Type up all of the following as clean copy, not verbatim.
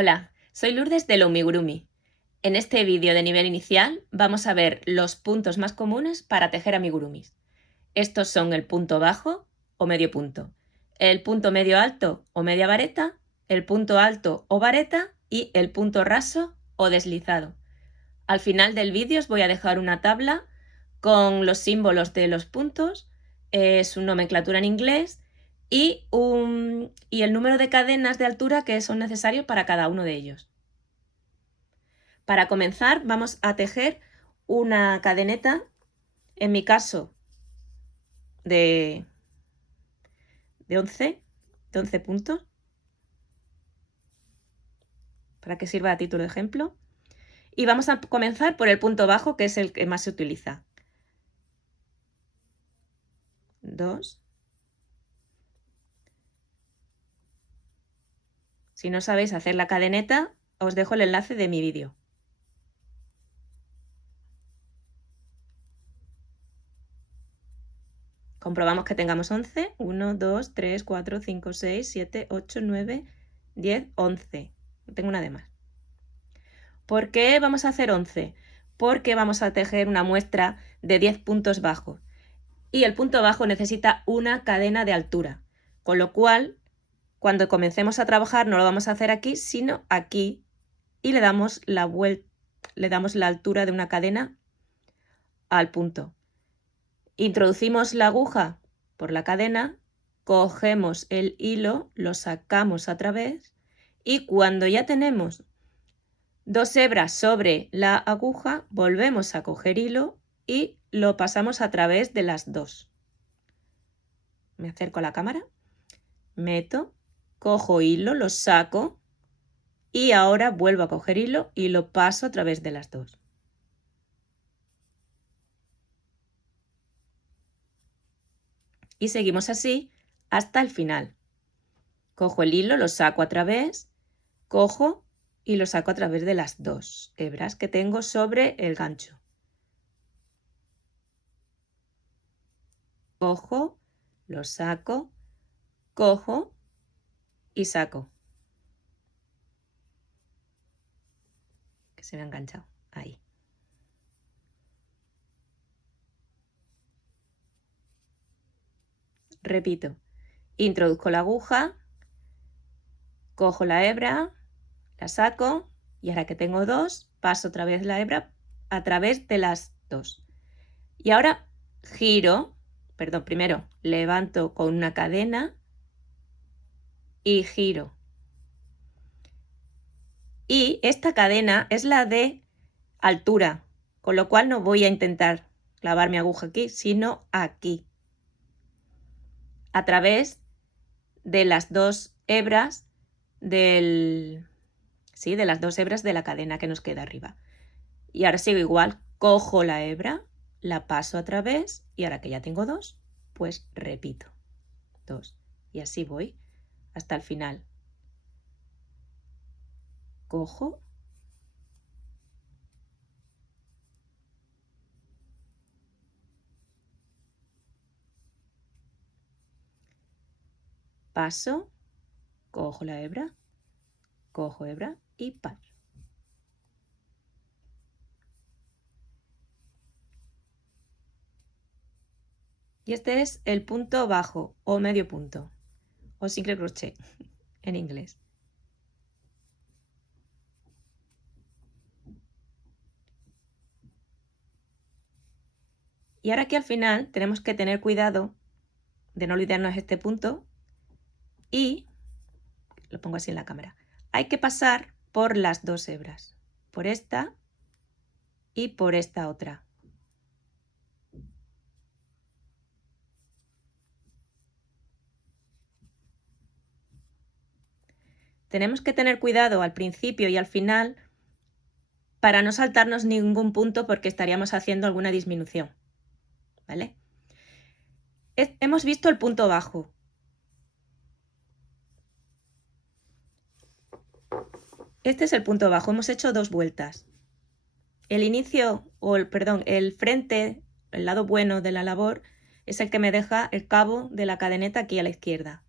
Hola, soy Lourdes de Loomigurumi. En este vídeo de nivel inicial vamos a ver los puntos más comunes para tejer amigurumis. Estos son el punto bajo o medio punto, el punto medio alto o media vareta, el punto alto o vareta y el punto raso o deslizado. Al final del vídeo os voy a dejar una tabla con los símbolos de los puntos, su nomenclatura en inglés y el número de cadenas de altura que son necesarios para cada uno de ellos. Para comenzar vamos a tejer una cadeneta, en mi caso de 11 puntos, para que sirva a título de ejemplo. Y vamos a comenzar por el punto bajo, que es el que más se utiliza. 2. Si no sabéis hacer la cadeneta, os dejo el enlace de mi vídeo. Comprobamos que tengamos 11. 1, 2, 3, 4, 5, 6, 7, 8, 9, 10, 11. Tengo una de más. ¿Por qué vamos a hacer 11? Porque vamos a tejer una muestra de 10 puntos bajos. Y el punto bajo necesita una cadena de altura. Con lo cual, cuando comencemos a trabajar, no lo vamos a hacer aquí, sino aquí. Y le damos la vuelta, le damos la altura de una cadena al punto. Introducimos la aguja por la cadena, cogemos el hilo, lo sacamos a través y cuando ya tenemos 2 hebras sobre la aguja, volvemos a coger hilo y lo pasamos a través de las 2. Me acerco a la cámara, meto, cojo hilo, lo saco y ahora vuelvo a coger hilo y lo paso a través de las 2. Y seguimos así hasta el final. Cojo el hilo, lo saco a través, cojo y lo saco a través de las 2 hebras que tengo sobre el gancho. Cojo, lo saco, cojo y saco. Que se me ha enganchado. Ahí. Repito. Introduzco la aguja, cojo la hebra, la saco y ahora que tengo 2, paso otra vez la hebra a través de las 2. Y ahora giro, primero levanto con una cadena y giro. Y esta cadena es la de altura, con lo cual no voy a intentar clavar mi aguja aquí, sino aquí, a través de las 2 hebras de las 2 hebras de la cadena que nos queda arriba. Y ahora sigo igual, cojo la hebra, la paso a través y ahora que ya tengo 2, pues repito 2 y así voy hasta el final. Cojo, paso, cojo la hebra, cojo hebra y paso. Y este es el punto bajo o medio punto o single crochet en inglés. Y ahora aquí al final tenemos que tener cuidado de no olvidarnos este punto y lo pongo así en la cámara. Hay que pasar por las 2 hebras, por esta y por esta otra. Tenemos que tener cuidado al principio y al final para no saltarnos ningún punto porque estaríamos haciendo alguna disminución. ¿Vale? Hemos visto el punto bajo. Este es el punto bajo. Hemos hecho 2 vueltas. El inicio, el frente, el lado bueno de la labor, es el que me deja el cabo de la cadeneta aquí a la izquierda.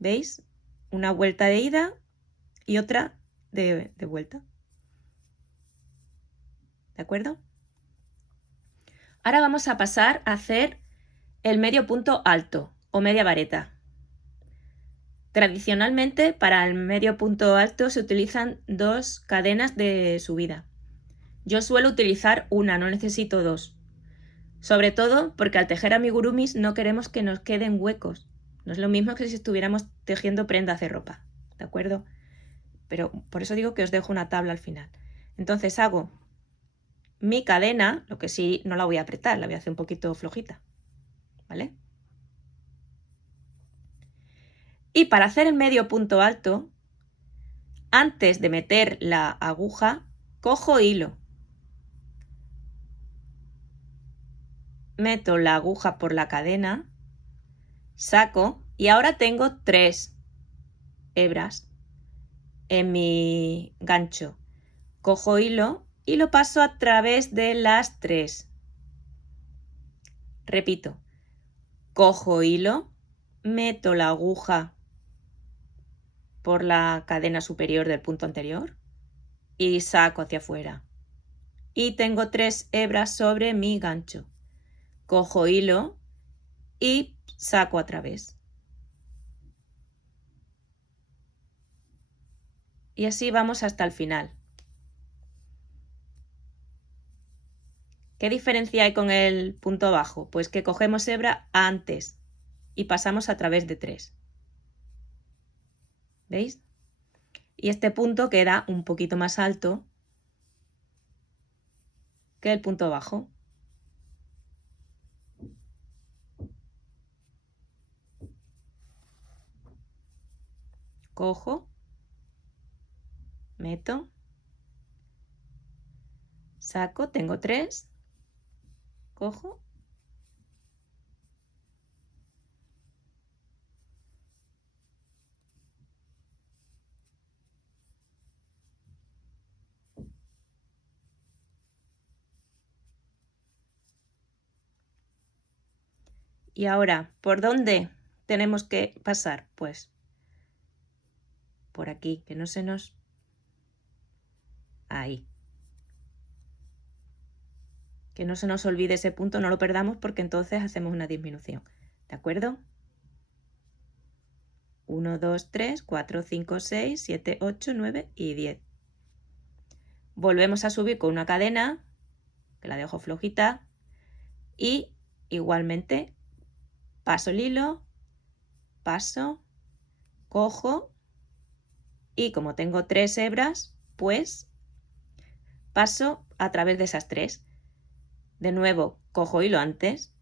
¿Veis? Una vuelta de ida, y otra de vuelta. ¿De acuerdo? Ahora vamos a pasar a hacer el medio punto alto o media vareta. Tradicionalmente, para el medio punto alto se utilizan 2 cadenas de subida. Yo suelo utilizar una, no necesito 2. Sobre todo porque al tejer amigurumis no queremos que nos queden huecos. No es lo mismo que si estuviéramos tejiendo prendas de ropa, ¿de acuerdo? Pero por eso digo que os dejo una tabla al final. Entonces hago mi cadena, lo que sí no la voy a apretar, la voy a hacer un poquito flojita, ¿vale? Y para hacer el medio punto alto, antes de meter la aguja, cojo hilo. Meto la aguja por la cadena, saco y ahora tengo 3 hebras en mi gancho. Cojo hilo y lo paso a través de las 3. Repito, cojo hilo, meto la aguja por la cadena superior del punto anterior y saco hacia afuera. Y tengo 3 hebras sobre mi gancho. Cojo hilo y saco a través. Y así vamos hasta el final. ¿Qué diferencia hay con el punto bajo? Pues que cogemos hebra antes y pasamos a través de 3. ¿Veis? Y este punto queda un poquito más alto que el punto bajo. Cojo, meto, saco, tengo 3, cojo y ahora, ¿por dónde tenemos que pasar? Pues por aquí, que no se nos... Ahí. Que no se nos olvide ese punto, no lo perdamos porque entonces hacemos una disminución. ¿De acuerdo? 1, 2, 3, 4, 5, 6, 7, 8, 9 y 10. Volvemos a subir con una cadena, que la dejo flojita, y igualmente paso el hilo, paso, cojo y como tengo 3 hebras, pues paso a través de esas 3. De nuevo, cojo hilo antes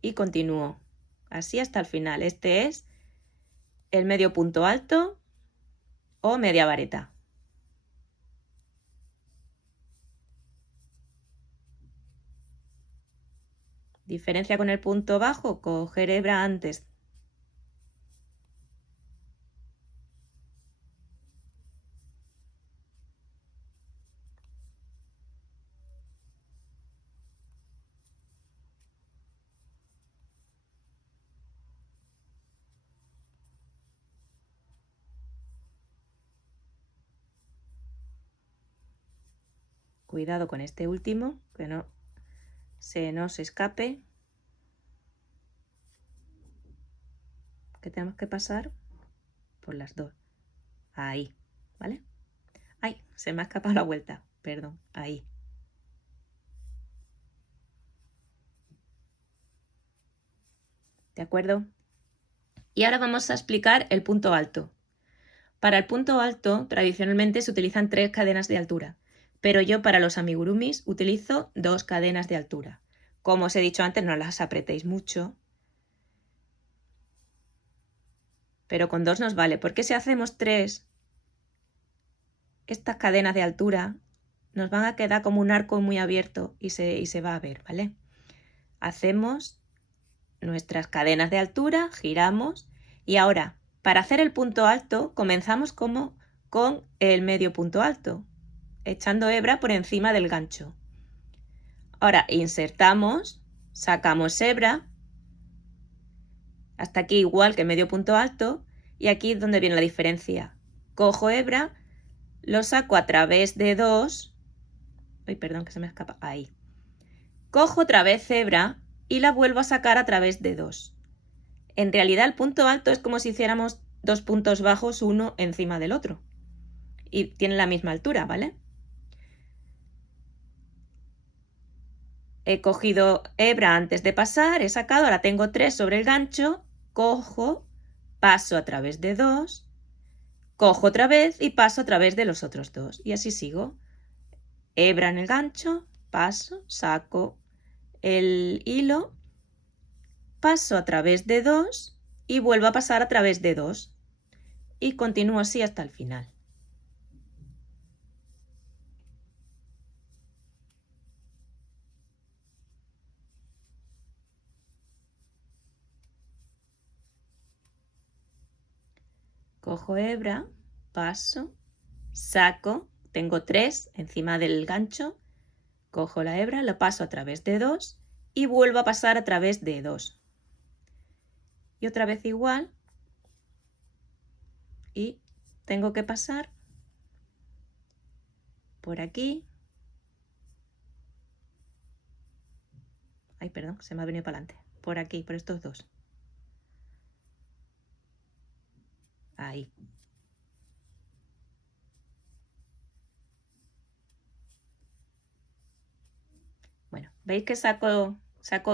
y continúo así hasta el final. Este es el medio punto alto o media vareta. Diferencia con el punto bajo, coger hebra antes. Cuidado con este último, que no se nos escape. Que tenemos que pasar por las 2. Ahí, ¿vale? Ay, se me ha escapado la vuelta, perdón, ahí. ¿De acuerdo? Y ahora vamos a explicar el punto alto. Para el punto alto, tradicionalmente se utilizan 3 cadenas de altura, pero yo para los amigurumis utilizo 2 cadenas de altura. Como os he dicho antes, no las apretéis mucho, pero con 2 nos vale, porque si hacemos 3, estas cadenas de altura nos van a quedar como un arco muy abierto y se va a ver, ¿vale? Hacemos nuestras cadenas de altura, giramos y ahora, para hacer el punto alto, comenzamos como con el medio punto alto, echando hebra por encima del gancho. Ahora insertamos, sacamos hebra Hasta aquí igual que medio punto alto y aquí es donde viene la diferencia. Cojo hebra, lo saco a través de 2. Ay, perdón, que se me escapa. Ahí. Cojo otra vez hebra y la vuelvo a sacar a través de 2. En realidad el punto alto es como si hiciéramos dos puntos bajos uno encima del otro. Y tienen la misma altura, ¿vale? He cogido hebra antes de pasar, he sacado, ahora tengo 3 sobre el gancho, cojo, paso a través de 2, cojo otra vez y paso a través de los otros 2. Y así sigo. Hebra en el gancho, paso, saco el hilo, paso a través de 2 y vuelvo a pasar a través de 2. Y continúo así hasta el final. Cojo hebra, paso, saco, tengo 3 encima del gancho, cojo la hebra, la paso a través de 2 y vuelvo a pasar a través de 2. Y otra vez igual y tengo que pasar por aquí. Ay, perdón, se me ha venido para adelante. Por aquí, por estos dos. Ahí. Bueno, veis que saco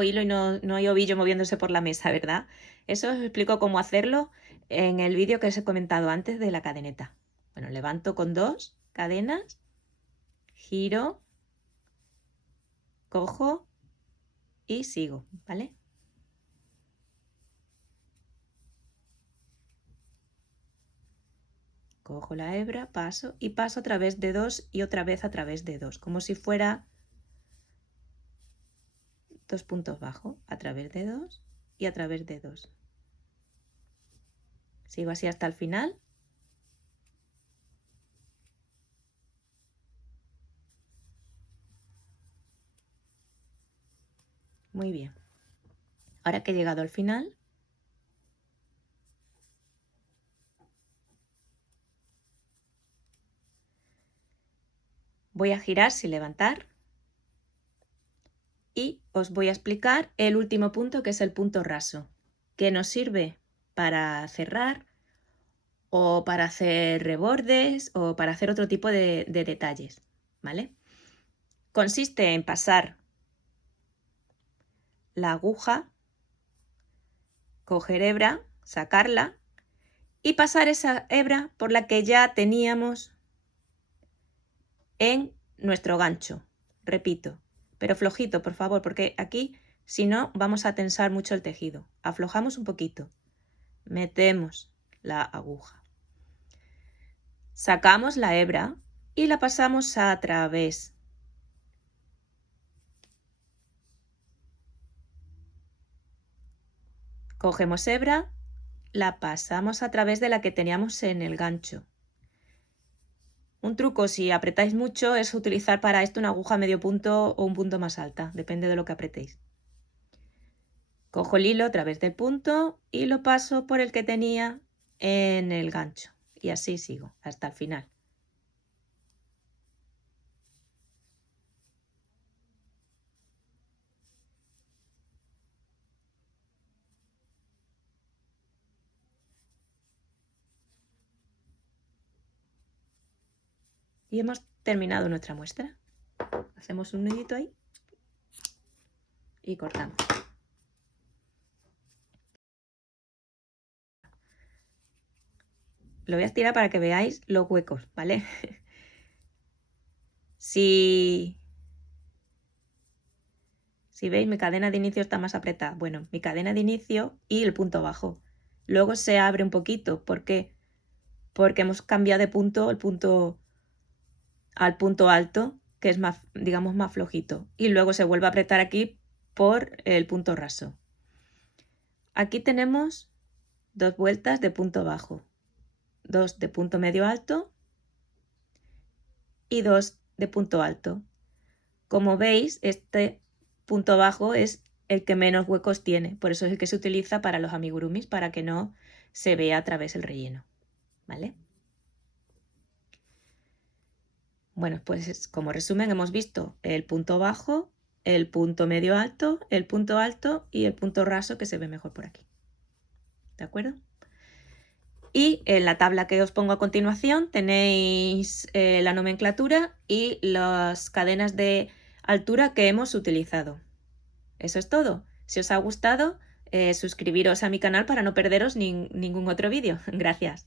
hilo y no hay ovillo moviéndose por la mesa, ¿verdad? Eso os explico cómo hacerlo en el vídeo que os he comentado antes de la cadeneta. Bueno, levanto con 2 cadenas, giro, cojo y sigo, ¿vale? Cojo la hebra, paso y paso a través de 2 y otra vez a través de 2, como si fuera 2 puntos bajos, a través de 2 y a través de 2. Sigo así hasta el final. Muy bien. Ahora que he llegado al final, voy a girar sin levantar y os voy a explicar el último punto, que es el punto raso, que nos sirve para cerrar o para hacer rebordes o para hacer otro tipo de detalles, ¿vale? Consiste en pasar la aguja, coger hebra, sacarla y pasar esa hebra por la que ya teníamos en nuestro gancho. Repito, pero flojito, por favor, porque aquí, si no, vamos a tensar mucho el tejido. Aflojamos un poquito. Metemos la aguja. Sacamos la hebra y la pasamos a través. Cogemos hebra, la pasamos a través de la que teníamos en el gancho. Un truco, si apretáis mucho, es utilizar para esto una aguja medio punto o un punto más alta, depende de lo que apretéis. Cojo el hilo a través del punto y lo paso por el que tenía en el gancho. Y así sigo hasta el final. Y hemos terminado nuestra muestra. Hacemos un nudito ahí y cortamos. Lo voy a estirar para que veáis los huecos, ¿vale? Si veis, mi cadena de inicio está más apretada. Bueno, mi cadena de inicio y el punto bajo. Luego se abre un poquito. ¿Por qué? Porque hemos cambiado de punto al punto alto, que es más, digamos, más flojito. Y luego se vuelve a apretar aquí por el punto raso. Aquí tenemos 2 vueltas de punto bajo, 2 de punto medio alto y 2 de punto alto. Como veis, este punto bajo es el que menos huecos tiene. Por eso es el que se utiliza para los amigurumis, para que no se vea a través el relleno. ¿Vale? Bueno, pues como resumen hemos visto el punto bajo, el punto medio alto, el punto alto y el punto raso que se ve mejor por aquí. ¿De acuerdo? Y en la tabla que os pongo a continuación tenéis la nomenclatura y las cadenas de altura que hemos utilizado. Eso es todo. Si os ha gustado, suscribiros a mi canal para no perderos ningún otro vídeo. Gracias.